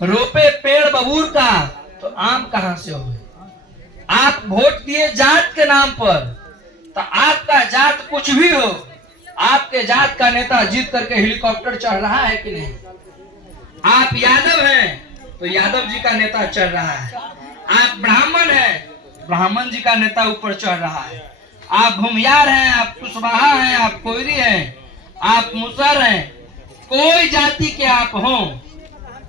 रोपे पेड़ बबूर का तो आम कहां से हो। आप वोट दिए जात के नाम पर, तो आपका जात कुछ भी हो, आपके जात का नेता जीत करके हेलीकॉप्टर चढ़ रहा है कि नहीं। आप यादव हैं तो यादव जी का नेता चढ़ रहा है। आप ब्राह्मण हैं, ब्राह्मण जी का नेता ऊपर चढ़ रहा है। आप भूमियार हैं, आप कुशवाहा हैं, आप कोयरी हैं, आप मुसर हैं, कोई जाति के आप हो,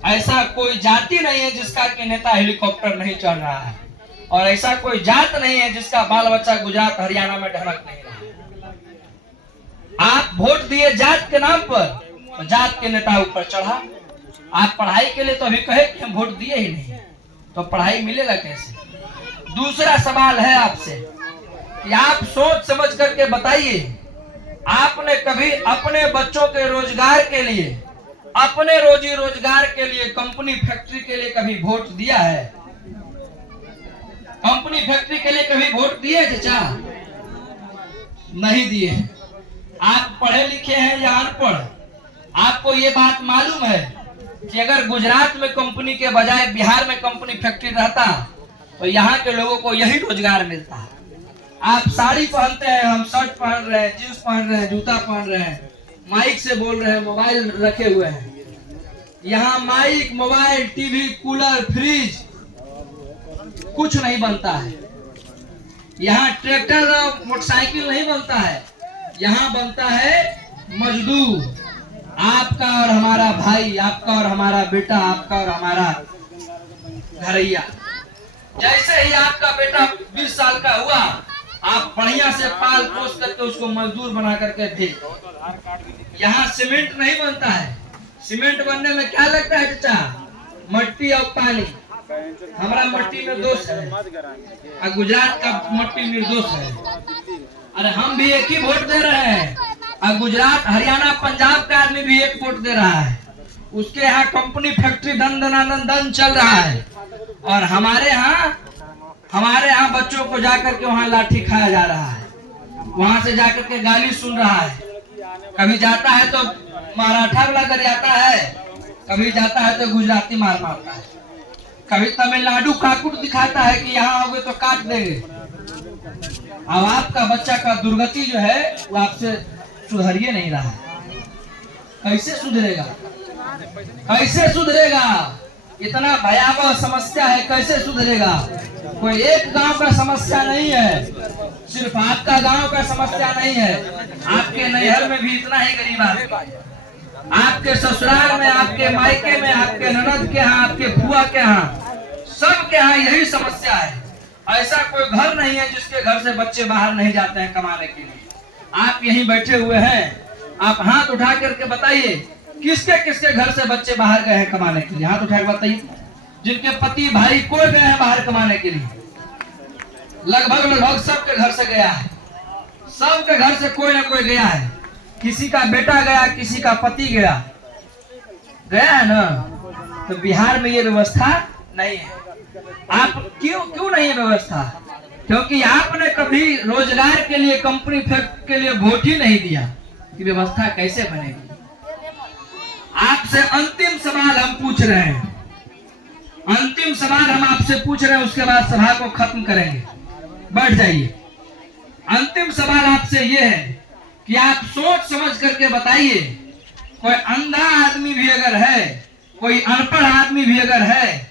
ऐसा कोई जाति नहीं है जिसका कि नेता हेलीकॉप्टर नहीं चढ़ रहा है, और ऐसा कोई जात नहीं है जिसका बाल बच्चा गुजरात हरियाणा में ढलक नहीं रहा है। आप वोट दिए जात के नाम पर, तो जात के नेता ऊपर चढ़ा। आप पढ़ाई के लिए तो अभी कहे कि हम वोट दिए ही नहीं, तो पढ़ाई मिलेगा कैसे। दूसरा सवाल है आपसे कि आप सोच समझ करके बताइए, आपने कभी अपने बच्चों के रोजगार के लिए, अपने रोजी रोजगार के लिए, कंपनी फैक्ट्री के लिए कभी वोट दिया है। कंपनी फैक्ट्री के लिए कभी वोट दिए चाचा? नहीं दिए। आप पढ़े लिखे हैं या अनपढ़, आपको ये बात मालूम है कि अगर गुजरात में कंपनी के बजाय बिहार में कंपनी फैक्ट्री रहता तो यहाँ के लोगों को यही रोजगार मिलता है। आप साड़ी पहनते हैं, हम शर्ट पहन रहे हैं, जींस पहन रहे हैं, जूता पहन रहे हैं, माइक से बोल रहे हैं, मोबाइल रखे हुए हैं। यहाँ mic, mobile, TV, cooler, fridge कुछ नहीं बनता है। यहाँ ट्रैक्टर और मोटरसाइकिल नहीं बनता है, यहाँ बनता है मजदूर। आपका और हमारा भाई, आपका और हमारा बेटा, आपका और हमारा घरैया। जैसे ही आपका बेटा 20 साल का हुआ, आप बढ़िया से पाल पोस करके उसको मजदूर बना करके भेज। यहाँ सीमेंट नहीं बनता है। सीमेंट बनने में क्या लगता है चाचा? मट्टी और पानी। हमारा मट्टी में दोष है और गुजरात का मट्टी निर्दोष है। अरे हम भी एक ही वोट दे रहे हैं, और गुजरात, हरियाणा, पंजाब का आदमी भी एक वोट दे रहा है। उसके यहाँ कंपनी फैक्ट्री दन दनादन दन चल रहा है, और हमारे यहाँ बच्चों को जाकर के वहाँ लाठी खाया जा रहा है, वहां से जाकर के गाली सुन रहा है। कभी जाता है तो मराठा बुला कर जाता है, कभी जाता है तो गुजराती मार मारता है, कभी तमिलनाडु काकुट दिखाता है कि यहाँ आओगे तो काट देंगे। अब आपका बच्चा का दुर्गति जो है वो आपसे सुधरिए नहीं रहा है। कैसे सुधरेगा, कैसे सुधरेगा? इतना भयावह समस्या है, कैसे सुधरेगा? कोई एक गांव का समस्या नहीं है, सिर्फ आपका गांव का समस्या नहीं है। आपके नैहर में भी इतना ही गरीब आदमी, आपके ससुराल में, आपके मायके में, आपके ननद के यहाँ, आपके फुआ के यहाँ, सबके यहाँ यही समस्या है। ऐसा कोई घर नहीं है जिसके घर से बच्चे बाहर नहीं जाते हैं कमाने के लिए। आप यहीं बैठे हुए हैं, आप हाथ उठा करके बताइए किसके किसके घर से बच्चे बाहर गए हैं कमाने के लिए। हाथ उठा कर बताइए जिनके पति भाई कोई गए हैं बाहर कमाने के लिए। लगभग सबके घर से गया है, सबके घर से कोई ना कोई गया है। किसी का बेटा गया, किसी का पति गया है ना। तो बिहार में ये व्यवस्था नहीं है। आप क्यों नहीं है व्यवस्था? क्योंकि आपने कभी रोजगार के लिए, कंपनी फैक्ट्री के लिए वोट ही नहीं दिया कि व्यवस्था कैसे बनेगी। आपसे अंतिम सवाल हम पूछ रहे हैं, अंतिम सवाल हम आपसे पूछ रहे हैं, उसके बाद सभा को खत्म करेंगे। बैठ जाइए। अंतिम सवाल आपसे ये है कि आप सोच समझ करके बताइए, कोई अंधा आदमी भी अगर है, कोई अनपढ़ आदमी भी अगर है,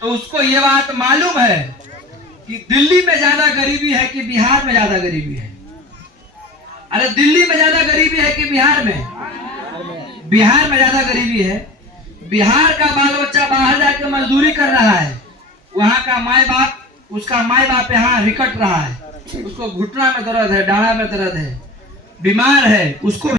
तो उसको ये बात मालूम है कि दिल्ली में ज्यादा गरीबी है कि बिहार में ज्यादा गरीबी है। अरे दिल्ली में ज्यादा गरीबी है कि बिहार में? बिहार में ज्यादा गरीबी है। बिहार का बाल बच्चा बाहर जाकर मजदूरी कर रहा है, वहां का माए बाप, उसका माए बाप यहाँ रिकट रहा है, उसको घुटना में दर्द है, डाढ़ा में दर्द है, बीमार है, उसको